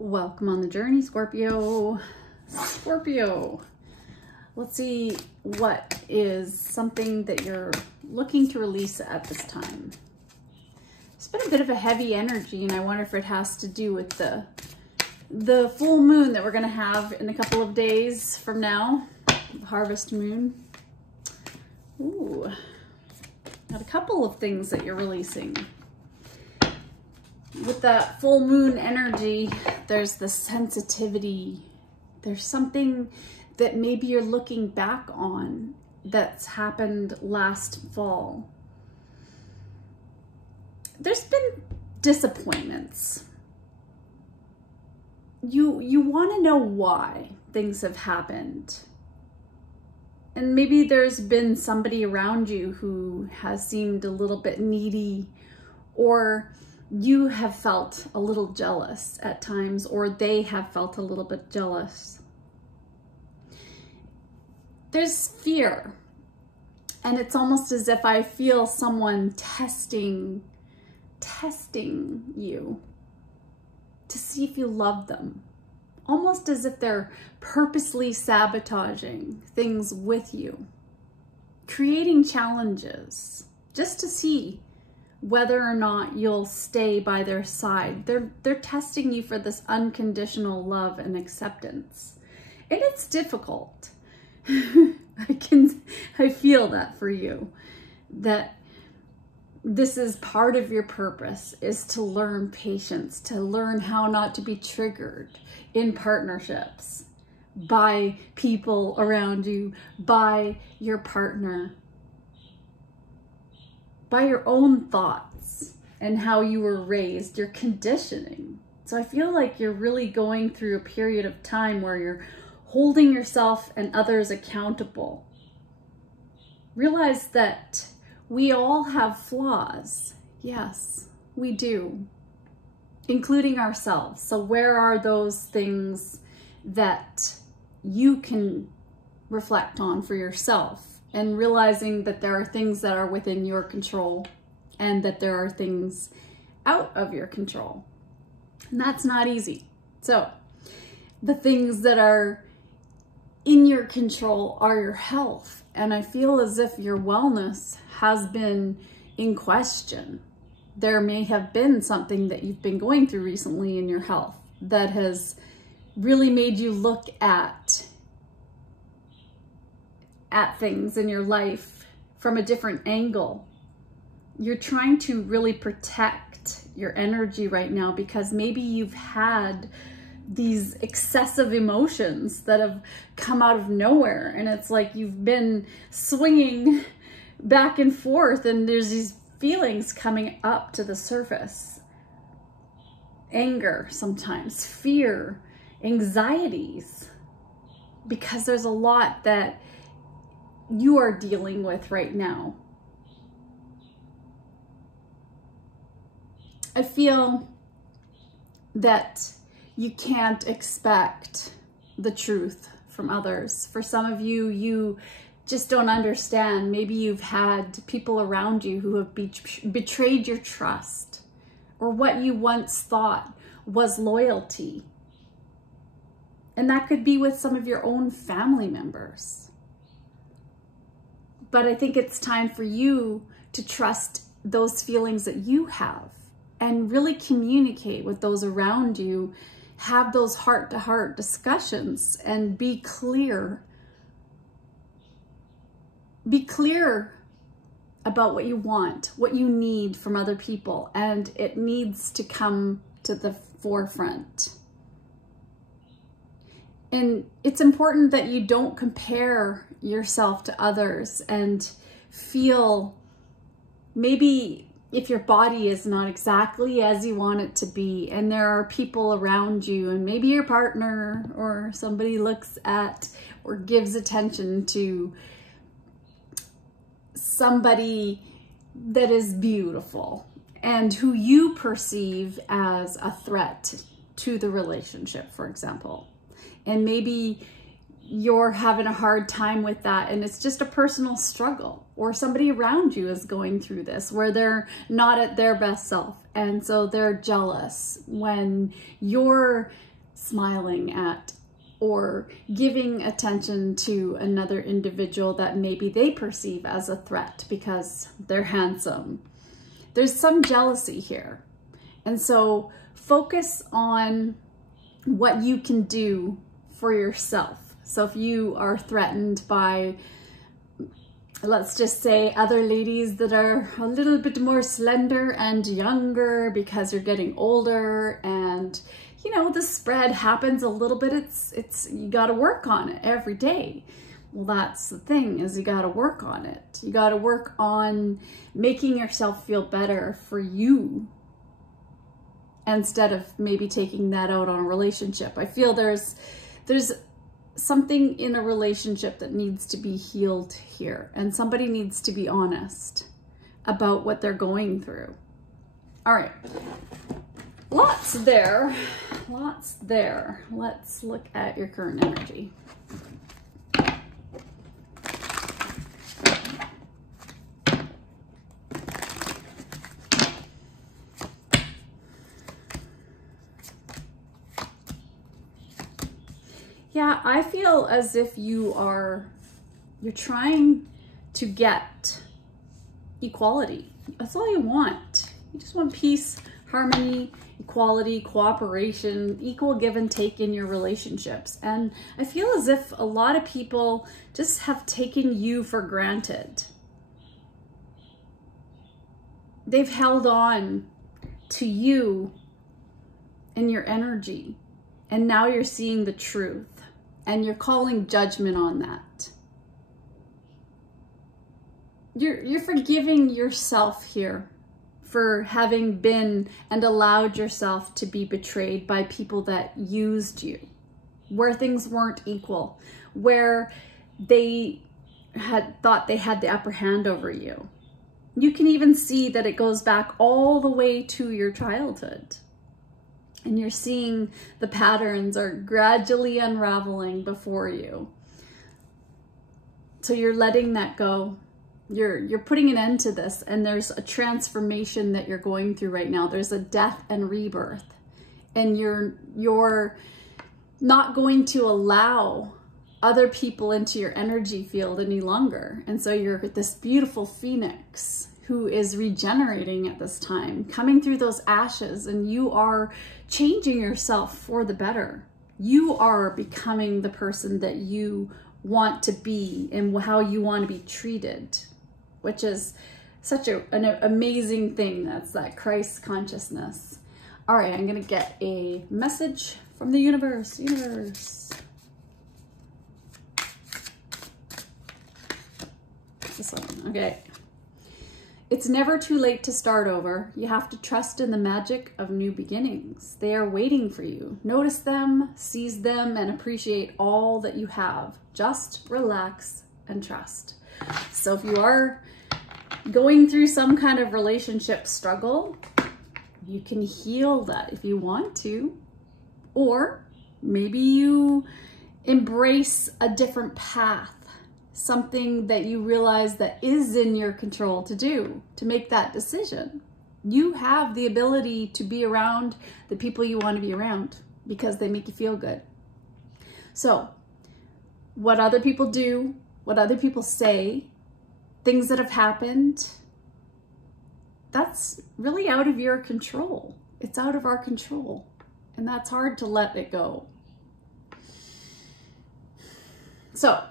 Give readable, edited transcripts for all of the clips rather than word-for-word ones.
Welcome on the journey, Scorpio. Scorpio. Let's see what is something that you're looking to release at this time. It's been a bit of a heavy energy, and I wonder if it has to do with the full moon that we're going to have in a couple of days from now. Harvest moon. Ooh. Got a couple of things that you're releasing. With that full moon energy, there's the sensitivity. There's something that maybe you're looking back on that's happened last fall. There's been disappointments. You want to know why things have happened. And maybe there's been somebody around you who has seemed a little bit needy, or you have felt a little jealous at times, or they have felt a little bit jealous. There's fear, and it's almost as if I feel someone testing you to see if you love them. Almost as if they're purposely sabotaging things with you, creating challenges just to see whether or not you'll stay by their side. They're testing you for this unconditional love and acceptance. And it's difficult. I feel that for you, that this is part of your purpose, is to learn patience, to learn how not to be triggered in partnerships by people around you, by your partner, by your own thoughts and how you were raised, your conditioning. So I feel like you're really going through a period of time where you're holding yourself and others accountable. Realize that we all have flaws. Yes, we do, including ourselves. So where are those things that you can reflect on for yourself? And realizing that there are things that are within your control and that there are things out of your control. And that's not easy. So the things that are in your control are your health. And I feel as if your wellness has been in question. There may have been something that you've been going through recently in your health that has really made you look at things in your life from a different angle. You're trying to really protect your energy right now because maybe you've had these excessive emotions that have come out of nowhere, and it's like you've been swinging back and forth, and there's these feelings coming up to the surface. Anger sometimes, fear, anxieties, because there's a lot that you are dealing with right now. I feel that you can't expect the truth from others. For some of you, you just don't understand. Maybe you've had people around you who have betrayed your trust, or what you once thought was loyalty. And that could be with some of your own family members. But I think it's time for you to trust those feelings that you have and really communicate with those around you. Have those heart-to-heart discussions and be clear. Be clear about what you want, what you need from other people, and it needs to come to the forefront. And it's important that you don't compare yourself to others and feel maybe if your body is not exactly as you want it to be, and there are people around you, and maybe your partner or somebody looks at or gives attention to somebody that is beautiful and who you perceive as a threat to the relationship, for example. And maybe you're having a hard time with that and it's just a personal struggle, or somebody around you is going through this where they're not at their best self, and so they're jealous when you're smiling at or giving attention to another individual that maybe they perceive as a threat because they're handsome. There's some jealousy here. And so focus on what you can do for yourself. So if you are threatened by, let's just say, other ladies that are a little bit more slender and younger because you're getting older, and you know, the spread happens a little bit, it's you got to work on it every day. Well, that's the thing, is you got to work on it. You got to work on making yourself feel better for you, instead of maybe taking that out on a relationship. I feel there's something in a relationship that needs to be healed here, and somebody needs to be honest about what they're going through. All right, lots there. Let's look at your current energy. Yeah, I feel as if you're trying to get equality. That's all you want. You just want peace, harmony, equality, cooperation, equal give and take in your relationships. And I feel as if a lot of people just have taken you for granted. They've held on to you and your energy, and now you're seeing the truth. And you're calling judgment on that. You're forgiving yourself here for having been and allowed yourself to be betrayed by people that used you, where things weren't equal, where they had thought they had the upper hand over you. You can even see that it goes back all the way to your childhood. And you're seeing the patterns are gradually unraveling before you. So you're letting that go. You're putting an end to this, and there's a transformation that you're going through right now. There's a death and rebirth, and you're not going to allow other people into your energy field any longer. And so you're this beautiful phoenix who is regenerating at this time, coming through those ashes, and you are changing yourself for the better. You are becoming the person that you want to be and how you want to be treated, which is such an amazing thing. That's that Christ consciousness. All right, I'm gonna get a message from the universe. Universe. This one, okay. It's never too late to start over. You have to trust in the magic of new beginnings. They are waiting for you. Notice them, seize them, and appreciate all that you have. Just relax and trust. So if you are going through some kind of relationship struggle, you can heal that if you want to. Or maybe you embrace a different path. Something that you realize that is in your control to do, to make that decision. You have the ability to be around the people you want to be around because they make you feel good. So what other people do, what other people say, things that have happened, that's really out of your control. It's out of our control, and that's hard to let it go. So,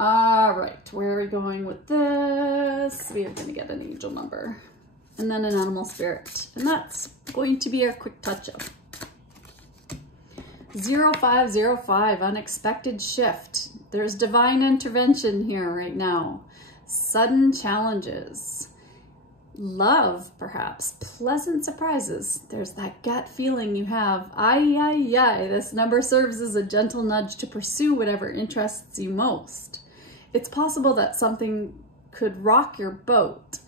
all right, where are we going with this? We are going to get an angel number and then an animal spirit. And that's going to be our quick touch-up. 0505, unexpected shift. There's divine intervention here right now. Sudden challenges. Love, perhaps. Pleasant surprises. There's that gut feeling you have. This number serves as a gentle nudge to pursue whatever interests you most. It's possible that something could rock your boat,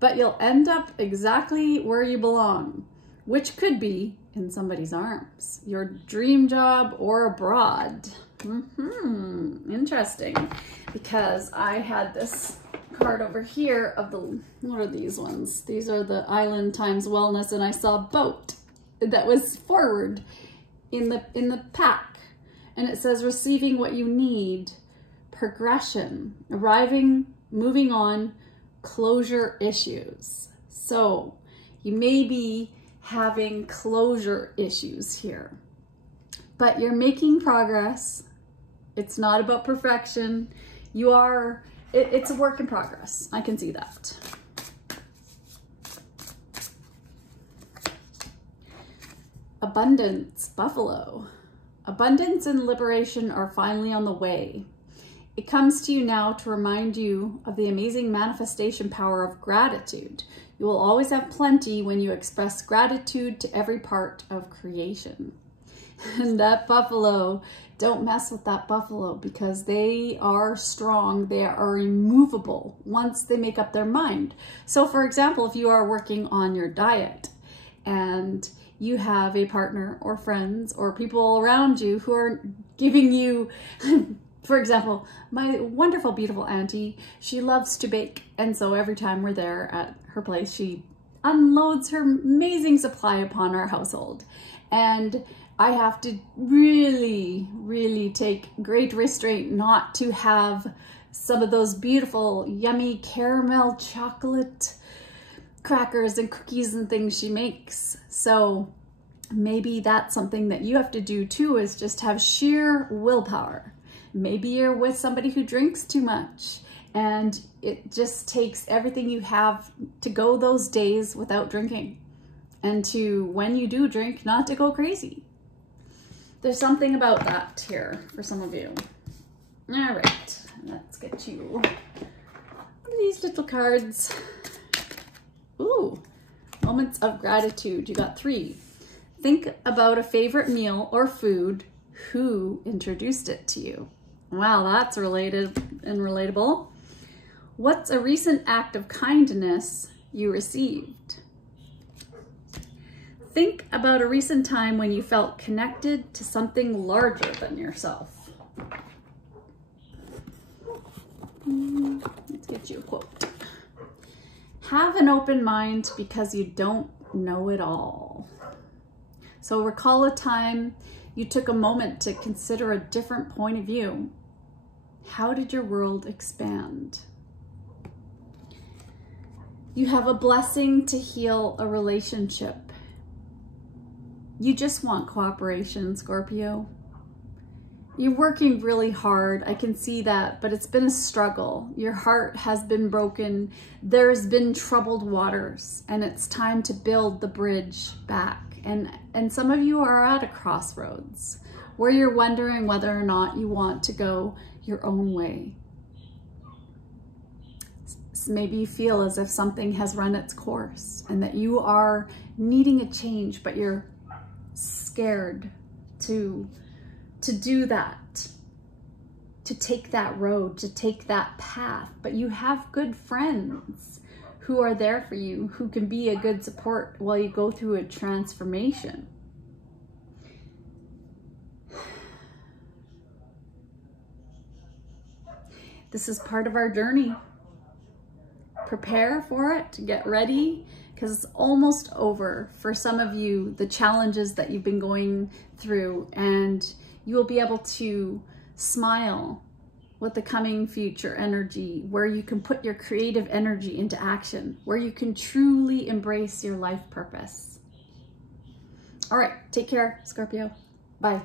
but you'll end up exactly where you belong, which could be in somebody's arms, your dream job, or abroad. Interesting, because I had this card over here of the, what are these ones? These are the Island times Wellness, and I saw boat that was forward in the pack, and it says receiving what you need, progression, arriving, moving on, closure issues. So you may be having closure issues here, but you're making progress. It's not about perfection. You are, it's a work in progress. I can see that. Abundance, Buffalo. Abundance and liberation are finally on the way. It comes to you now to remind you of the amazing manifestation power of gratitude. You will always have plenty when you express gratitude to every part of creation. And that buffalo, don't mess with that buffalo, because they are strong. They are immovable once they make up their mind. So for example, if you are working on your diet and you have a partner or friends or people around you who are giving you, for example, my wonderful, beautiful auntie, she loves to bake. And so every time we're there at her place, she unloads her amazing supply upon our household. And I have to really, really take great restraint not to have some of those beautiful, yummy caramel chocolate crackers and cookies and things she makes. So maybe that's something that you have to do too, is just have sheer willpower. Maybe you're with somebody who drinks too much and it just takes everything you have to go those days without drinking, and to, when you do drink, not to go crazy. There's something about that here for some of you. All right, let's get you one of these little cards. Ooh, moments of gratitude. You got 3. Think about a favorite meal or food. Who introduced it to you? Wow, that's related and relatable. What's a recent act of kindness you received? Think about a recent time when you felt connected to something larger than yourself. Let's get you a quote. Have an open mind because you don't know it all. So recall a time you took a moment to consider a different point of view. How did your world expand? You have a blessing to heal a relationship. You just want cooperation, Scorpio. You're working really hard. I can see that, but it's been a struggle. Your heart has been broken. There's been troubled waters, and it's time to build the bridge back. And some of you are at a crossroads where you're wondering whether or not you want to go your own way. Maybe you feel as if something has run its course and that you are needing a change, but you're scared to do that, to take that road, to take that path. But you have good friends who are there for you, who can be a good support while you go through a transformation. This is part of our journey. Prepare for it, get ready, because it's almost over for some of you, the challenges that you've been going through, and you will be able to smile with the coming future energy, where you can put your creative energy into action, where you can truly embrace your life purpose. All right, take care, Scorpio. Bye.